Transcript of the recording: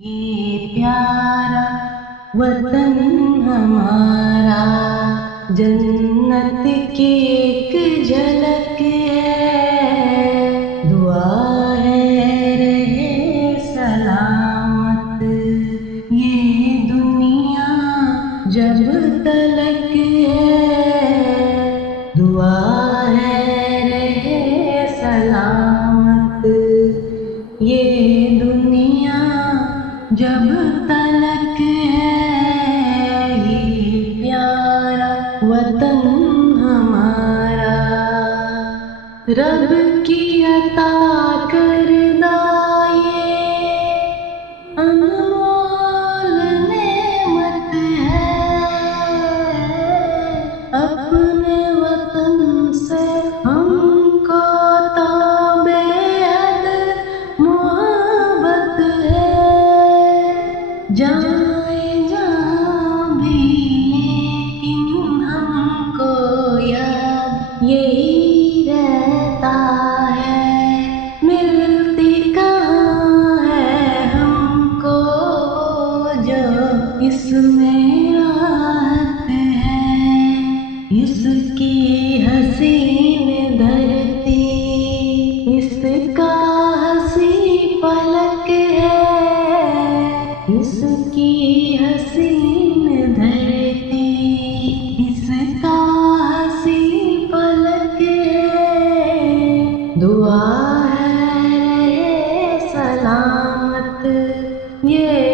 ये प्यारा वतन हमारा जन्नत की एक झलक है। दुआ है रहे सलामत ये दुनिया जब तलक है। दुआ है रहे सलामत ये दुनिया जब तलक है। ये प्यारा वतन हमारा रब की अता करदा ये अनमोल नेमत है। अपने वतन से हमको तो बेहद मोहब्बत है। जाए जहाँ भी लेकिन हमको याद यही रहता है। मिलती कहाँ है हमको जो इसमें राहत है। इसकी हसीन धरती इसका हसी पलक है। इसकी हसीन धरती इसका हसी पलक है। दुआ है रहे सलामत ये